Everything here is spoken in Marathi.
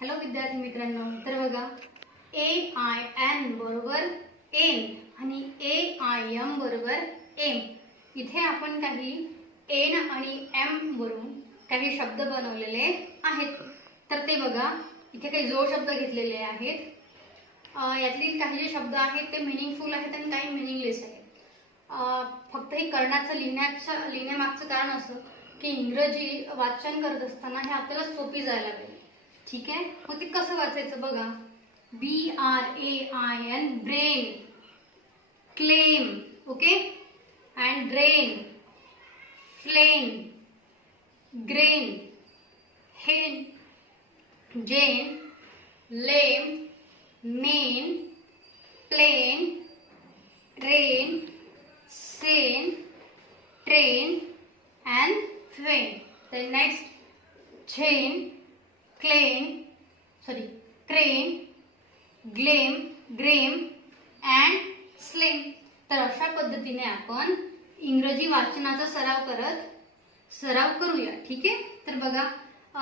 हॅलो विद्यार्थी मित्रांनो, तर बघा AIN बरोबर एन आणि AIM बरोबर एम. इथे आपण काही एन आणि एम वरून काही शब्द बनवलेले आहेत. तर ते बघा, इथे काही जोड शब्द घेतलेले आहेत. यातले काही जे शब्द आहेत ते मिनिंगफुल आहेत आणि काही मिनिंगलेस आहेत. फक्त हे कर्णाचं लिहिण्यामागचं कारण असं की इंग्रजी वाचन करत असताना हे आपल्याला सोपी जायला पाहिजे. ठीक आहे, मग ते कसं वाचायचं बघा. BRAIN brain, claim, okay, and drain, flain, grain, hen, Jane, lame, main, plain, rain, sane, train and fain. Then next, chain, crane, grame and slame. तर अशा पद्धतीने आपण इंग्रजी वाचनाचा सराव करूया. ठीक आहे, तर बघा